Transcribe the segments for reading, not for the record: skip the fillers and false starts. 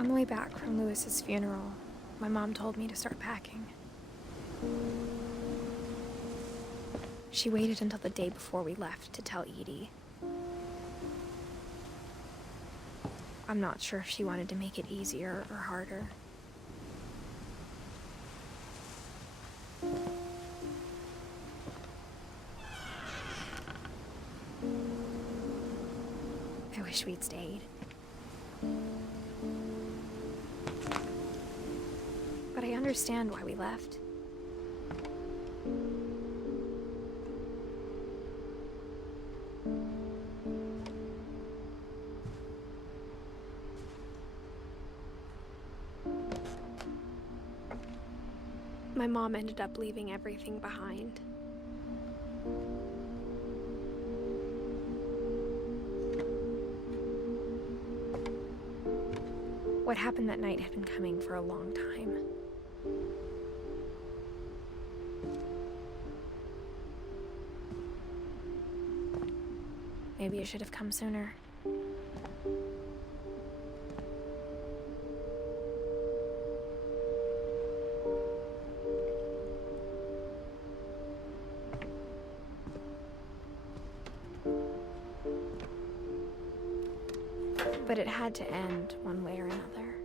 On the way back from Lewis's funeral, my mom told me to start packing. She waited until the day before we left to tell Edie. I'm not sure if she wanted to make it easier or harder. I wish we'd stayed. But I understand why we left. My mom ended up leaving everything behind. What happened that night had been coming for a long time. Maybe it should have come sooner. But it had to end one way or another.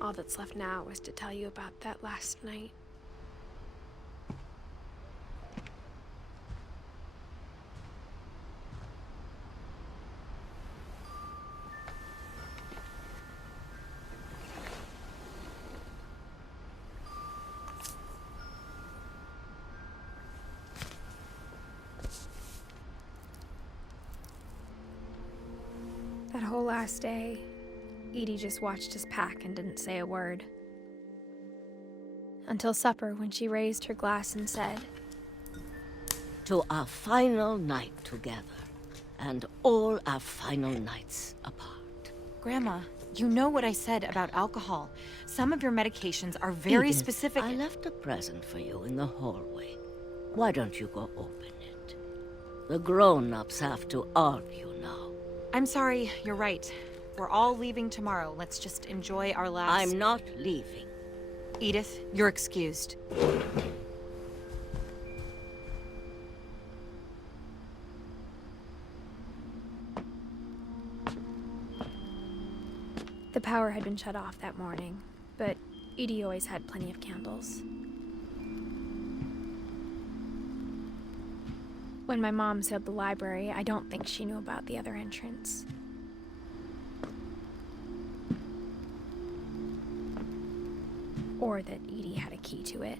All that's left now is to tell you about that last night. That whole last day, Edie just watched us pack and didn't say a word. Until supper, when she raised her glass and said, "To our final night together, and all our final nights apart." Grandma, you know what I said about alcohol. Some of your medications are very Edith, specific. I left a present for you in the hallway. Why don't you go open it? The grown-ups have to argue now. I'm sorry, you're right. We're all leaving tomorrow. Let's just enjoy our last... I'm not leaving. Edith, you're excused. the power had been shut off that morning, but Edie always had plenty of candles. When my mom sealed the library, I don't think she knew about the other entrance. Or that Edie had a key to it.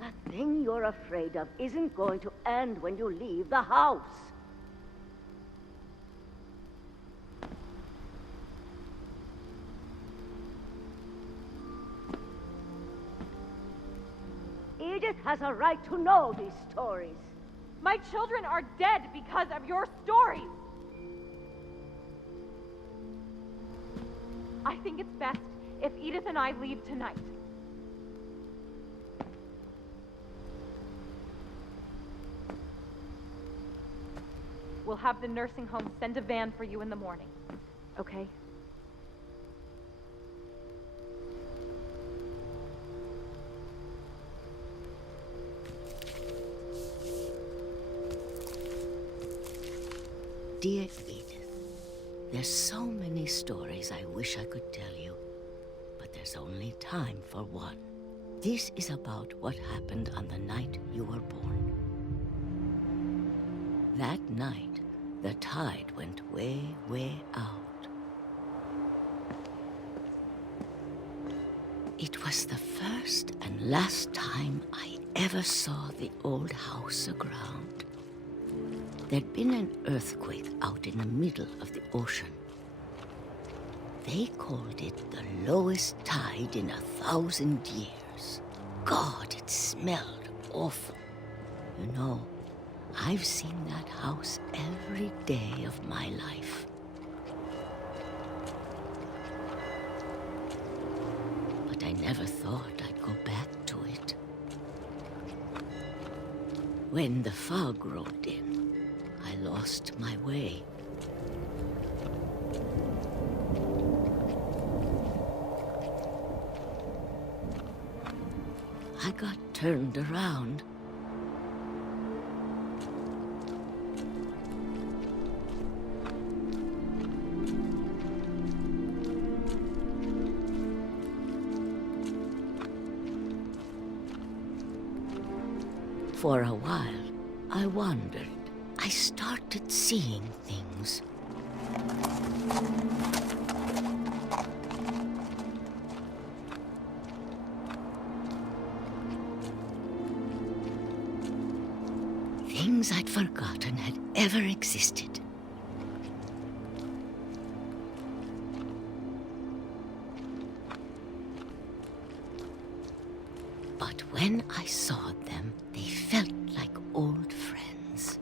That thing you're afraid of isn't going to end when you leave the house. Edith has a right to know these stories. My children are dead because of your stories! I think it's best if Edith and I leave tonight. We'll have the nursing home send a van for you in the morning, okay? Dear Edith, there's so many stories I wish I could tell you, but there's only time for one. This is about what happened on the night you were born. That night, the tide went way, way out. It was the first and last time I ever saw the old house aground. There'd been an earthquake out in the middle of the ocean. They called it the lowest tide in 1,000 years. God, it smelled awful. You know, I've seen that house every day of my life. never thought I'd go back to it. When the fog rolled in, I lost my way. I got turned around. For a while, I wandered. I started seeing things. Things I'd forgotten had ever existed. But when I saw them, they felt like old friends.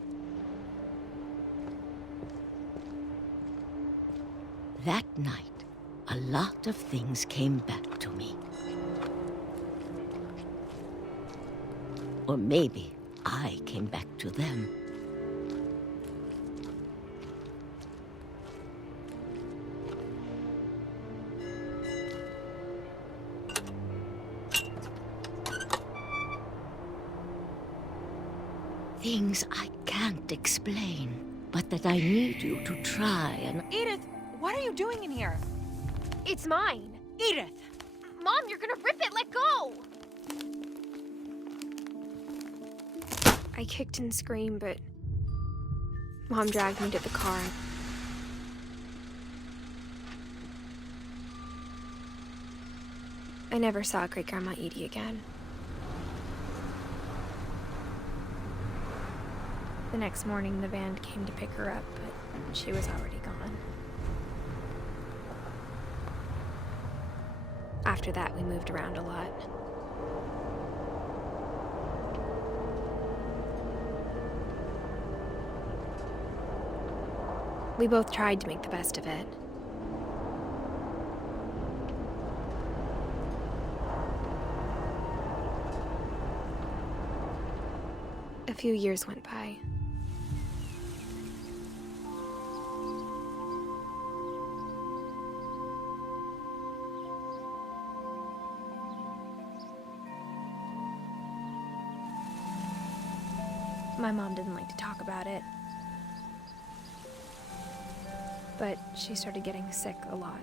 That night, a lot of things came back to me. Or maybe I came back to them. Things I can't explain, but that I need you to try and... Edith, what are you doing in here? It's mine. Edith! Mom, you're gonna rip it! Let go! I kicked and screamed, but Mom dragged me to the car. I never saw Great-Grandma Edie again. The next morning, the van came to pick her up, but she was already gone. After that, we moved around a lot. We both tried to make the best of it. A few years went by. My mom didn't like to talk about it. But she started getting sick a lot.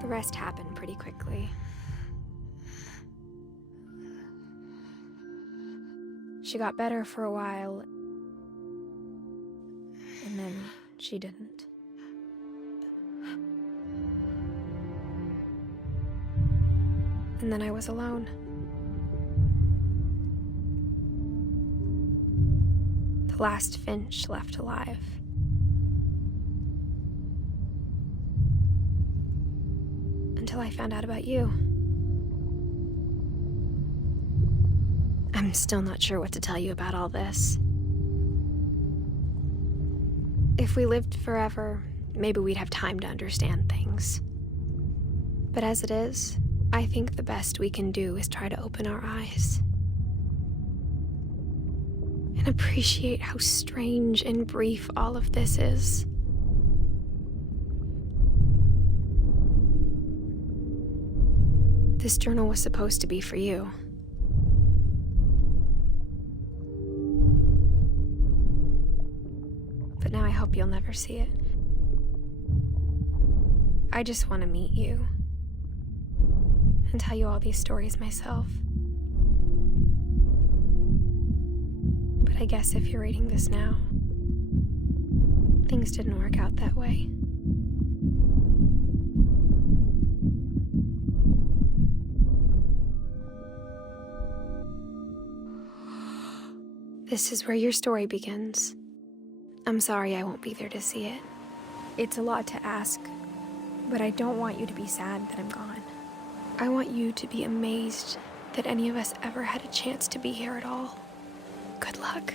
The rest happened pretty quickly. She got better for a while, and then she didn't. And then I was alone. The last Finch left alive. Until I found out about you. I'm still not sure what to tell you about all this. If we lived forever, maybe we'd have time to understand things. But as it is, I think the best we can do is try to open our eyes. And appreciate how strange and brief all of this is. This journal was supposed to be for you. But now I hope you'll never see it. I just want to meet you and tell you all these stories myself. But I guess if you're reading this now, things didn't work out that way. This is where your story begins. I'm sorry I won't be there to see it. It's a lot to ask, but I don't want you to be sad that I'm gone. I want you to be amazed that any of us ever had a chance to be here at all. Good luck.